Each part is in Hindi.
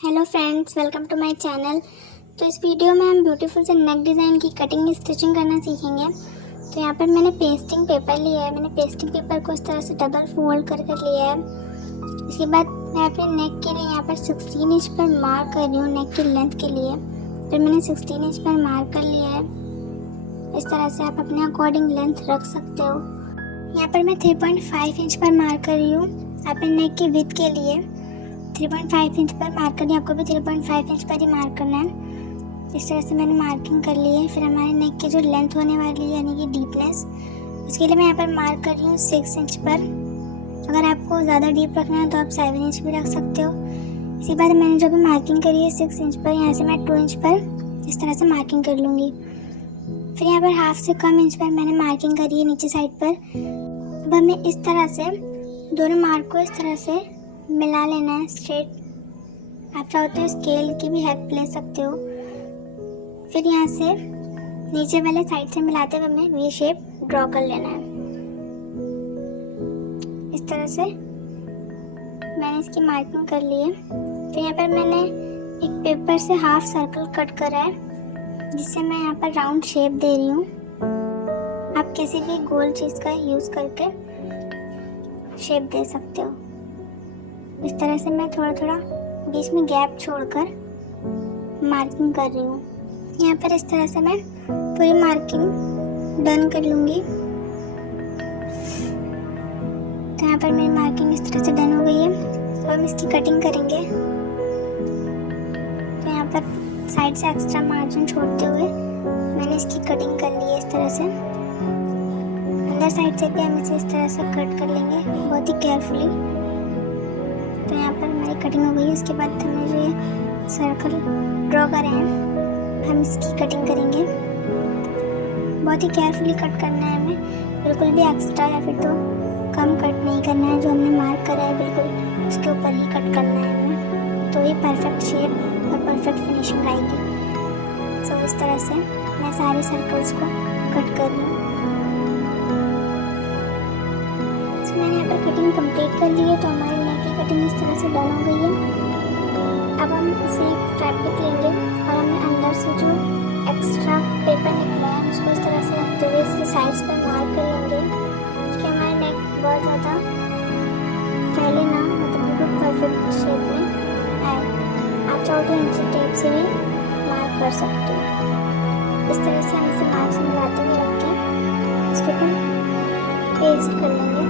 Hello friends, welcome to my channel. तो इस वीडियो में हम ब्यूटीफुल से नेक डिज़ाइन की कटिंग स्टिचिंग करना सीखेंगे। तो यहाँ पर मैंने पेस्टिंग पेपर लिया है। मैंने पेस्टिंग पेपर को इस तरह से डबल फोल्ड करके लिया है। इसके बाद मैं अपने नेक के लिए यहाँ पर 16 इंच पर मार्क कर रही हूँ नेक की लेंथ के लिए। फिर मैंने 16 इंच पर मार्क कर लिया है। इस तरह से आप अपने अकॉर्डिंग लेंथ रख सकते हो। यहाँ पर मैं 3.5 इंच पर मार्क कर रही हूँ अपने नेक की विड्थ के लिए। 3.5 इंच पर मार्क करनी है, आपको भी 3.5 इंच पर ही मार्क करना है। इस तरह से मैंने मार्किंग कर ली है। फिर हमारे नेक की जो लेंथ होने वाली है यानी कि डीपनेस, उसके लिए मैं यहाँ पर मार्क कर रही हूँ 6 इंच पर। अगर आपको ज़्यादा डीप रखना है तो आप 7 इंच भी रख सकते हो। इसी बात मैंने जो भी मार्किंग करी है 6 इंच पर, यहाँ से मैं 2 इंच पर इस तरह से मार्किंग कर लूँगी। फिर यहाँ पर हाफ से कम इंच पर मैंने मार्किंग करी है नीचे साइड पर। अब हमें इस तरह से दोनों मार्क को इस तरह से मिला लेना है स्ट्रेट। आप चाहो तो स्केल की भी हेल्प ले सकते हो। फिर यहाँ से नीचे वाले साइड से मिलाते हुए हमें वी शेप ड्रॉ कर लेना है। इस तरह से मैंने इसकी मार्किंग कर ली है। फिर यहाँ पर मैंने एक पेपर से हाफ सर्कल कट करा है, जिससे मैं यहाँ पर राउंड शेप दे रही हूँ। आप किसी भी गोल चीज़ का यूज़ करके शेप दे सकते हो। इस तरह से मैं थोड़ा थोड़ा बीच में गैप छोड़कर मार्किंग कर रही हूँ। यहाँ पर इस तरह से मैं पूरी मार्किंग डन कर लूँगी। तो यहाँ पर मेरी मार्किंग इस तरह से डन हो गई है। अब हम इसकी कटिंग करेंगे। तो यहाँ पर साइड से एक्स्ट्रा मार्जिन छोड़ते हुए मैंने इसकी कटिंग कर ली है इस तरह से। अंदर साइड से भी हम इसे इस तरह से कट कर लेंगे बहुत ही केयरफुली। तो यहाँ पर हमारी कटिंग हो गई है। उसके बाद हमें जो ये सर्कल ड्रॉ करें हैं, हम इसकी कटिंग करेंगे। बहुत ही केयरफुली कट करना है हमें, बिल्कुल भी एक्स्ट्रा या फिर तो कम कट नहीं करना है। जो हमने मार्क करा है बिल्कुल उसके ऊपर ही कट करना है हमें, तो ये परफेक्ट शेप और परफेक्ट फिनिशिंग आएगी। सो इस तरह से मैं सारे सर्कल्स को कट कर रही हूँ। मैंने यहाँ पर कटिंग कंप्लीट कर ली है। तो हमारी नेक की कटिंग इस तरह से डन हो गई है। अब हम इसे एक फैब्रिक लेंगे और हमें अंदर से जो एक्स्ट्रा पेपर निकला है उसको इस तरह से रखते हुए इसके साइड्स पर मार्क कर लेंगे कि हमारी नेक बहुत ज़्यादा फैले ना, मतलब बिल्कुल परफेक्ट शेप में आए। आप चाहो तो इंची टेप से भी मार्क कर सकते हो। इस तरह से हम इसे मार्क से मिलाते हुए रख के इसके ऊपर पेस्ट कर लेंगे।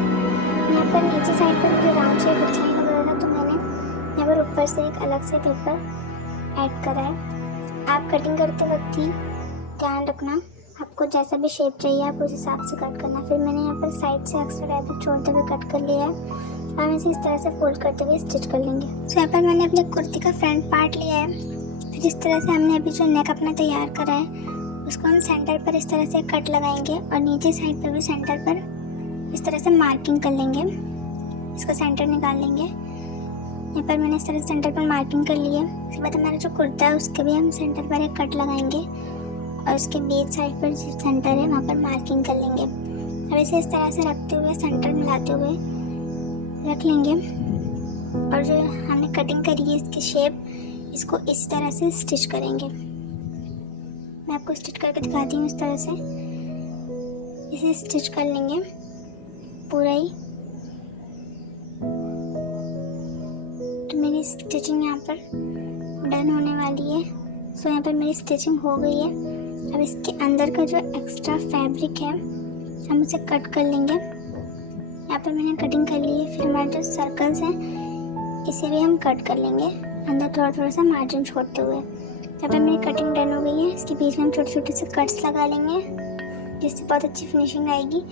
यहाँ पर नीचे साइड पर मुझे राउंड शेप अच्छा नहीं लग रहा था, तो मैंने यहाँ पर ऊपर से एक अलग से पेपर ऐड करा है। आप कटिंग करते वक्त ही ध्यान रखना, आपको जैसा भी शेप चाहिए आप उस हिसाब से कट करना। फिर मैंने यहाँ पर साइड से एक्स्ट्रा फैब्रिक छोड़ते हुए कट कर लिया है। हम इसे इस तरह से फोल्ड करते हुए स्टिच कर लेंगे। तो यहाँ पर मैंने अपनी कुर्ती का फ्रंट पार्ट लिया है। फिर इस तरह से हमने अभी जो नेक अपना तैयार करा है उसको हम सेंटर पर इस तरह से कट लगाएंगे और नीचे साइड पर भी सेंटर पर इस तरह से मार्किंग कर लेंगे। इसका सेंटर निकाल लेंगे। यहाँ पर मैंने इस तरह से सेंटर पर मार्किंग कर ली है। उसके बाद हमारा जो कुर्ता है उसके भी हम सेंटर पर एक कट लगाएंगे और उसके बीच साइड पर जो सेंटर है वहाँ पर मार्किंग कर लेंगे। अब इसे इस तरह से रखते हुए सेंटर मिलाते हुए रख लेंगे और जो हमने कटिंग करी है इसकी शेप, इसको इस तरह से स्टिच करेंगे। मैं आपको स्टिच करके दिखाती हूँ। इस तरह से इसे स्टिच कर लेंगे पूरा ही। तो मेरी स्टिचिंग यहाँ पर डन होने वाली है। सो यहाँ पर मेरी स्टिचिंग हो गई है। अब इसके अंदर का जो एक्स्ट्रा फैब्रिक है हम उसे कट कर लेंगे। यहाँ पर मैंने कटिंग कर ली है। फिर हमारे जो सर्कल्स हैं इसे भी हम कट कर लेंगे अंदर थोड़ा थोड़ा सा मार्जिन छोड़ते हुए। यहाँ पर मेरी कटिंग डन हो गई है। इसके बीच में हम छोटे छोटे से कट्स लगा लेंगे जिससे बहुत अच्छी फिनिशिंग आएगी।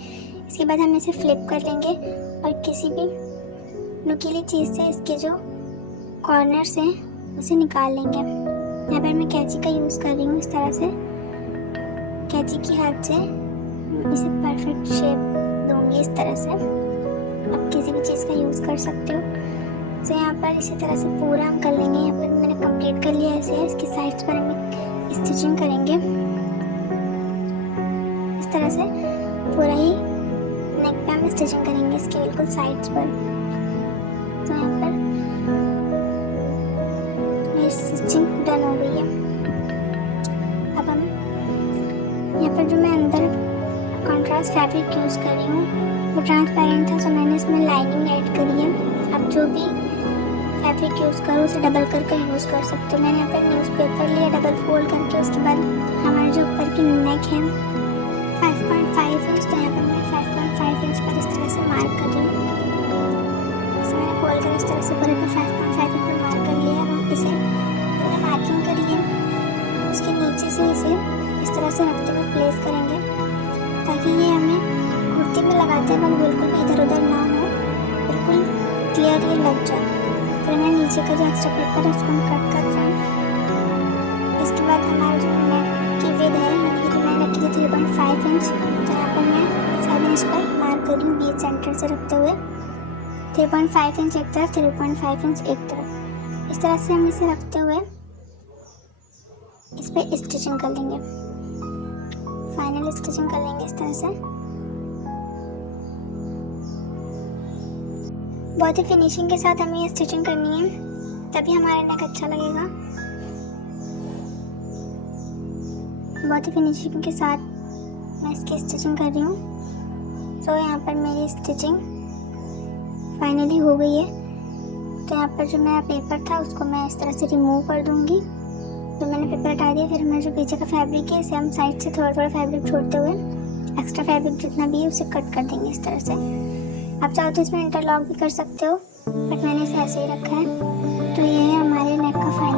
इसके बाद हम इसे फ्लिप कर लेंगे और किसी भी नुकीली चीज़ से इसके जो कॉर्नर्स हैं उसे निकाल लेंगे। यहाँ पर मैं कैंची का यूज़ कर रही हूँ। इस तरह से कैंची की हेल्प से इसे परफेक्ट शेप दूँगी इस तरह से। आप किसी भी चीज़ का यूज़ कर सकते हो। तो यहाँ पर इसी तरह से पूरा हम कर लेंगे। यहाँ पर मैंने कंप्लीट कर लिया ऐसे। इसकी साइड्स पर हम स्टिचिंग करेंगे इस तरह से। पूरा ही नेक पे हम स्टिचिंग करेंगे इसके बिल्कुल साइड्स पर। तो यहाँ पर हमारी स्टिचिंग डन हो गई है। अब हम यहाँ पर जो मैं अंदर कॉन्ट्रास्ट फैब्रिक यूज़ कर रही हूँ वो ट्रांसपेरेंट था, सो मैंने इसमें लाइनिंग ऐड करी है। आप जो भी फैब्रिक यूज़ करो उसे डबल करके यूज़ कर सकते हो। मैंने यहाँ पर न्यूज़पेपर लिया डबल फोल्ड करके, उसके बाद हमारे जो ऊपर की नेक है 5.5 इंच, तो यहाँ पर मैं 5.5 इंच पर इस तरह से मार्क कर रही हूँ। इसे मैंने खोल कर इस तरह से पूरे पे 5.5 इंच पर मार्क कर लिया। अब हम इसे मैंने मार्किंग करी है, उसके नीचे से इसे इस तरह से रखते हुए प्लेस करेंगे ताकि ये हमें कुर्ती में लगाते वक्त बिल्कुल भी इधर उधर ना हो, बिल्कुल क्लियर ये लग जाए। फिर मैं नीचे का जो एक्स्ट्रा पेपर है उसको हम कट कर रहे हैं। इसके बाद हमारा जो नेक की विड्थ है यानी कि मैंने रखी थी 3.5 इंच, तो यहाँ पर मैं 7 इंच पर मार्क कर रही हूँ बीच सेंटर से रखते हुए। 3.5 इंच एक तरफ, 3.5 इंच एक तरफ, इस तरह से हम इसे रखते हुए इस पर स्टिचिंग कर लेंगे। फाइनल स्टिचिंग कर लेंगे इस तरह से। बहुत ही फिनिशिंग के साथ हमें ये स्टिचिंग करनी है, तभी हमारा नेक अच्छा लगेगा। बहुत ही फिनिशिंग के साथ मैं इसकी स्टिचिंग कर रही हूँ। तो यहाँ पर मेरी स्टिचिंग फाइनली हो गई है। तो यहाँ पर जो मेरा पेपर था उसको मैं इस तरह से रिमूव कर दूँगी। तो मैंने पेपर हटा दिया। फिर हमारा जो पीछे का फैब्रिक है इसे हम साइड से थोड़ा थोड़ा फैब्रिक छोड़ते हुए एक्स्ट्रा फैब्रिक जितना भी है उसे कट कर देंगे इस तरह से। आप चाहो तो इसमें इंटरलॉक भी कर सकते हो, बट मैंने इसे ऐसे ही रखा है। तो ये है हमारे नेक का फाइनल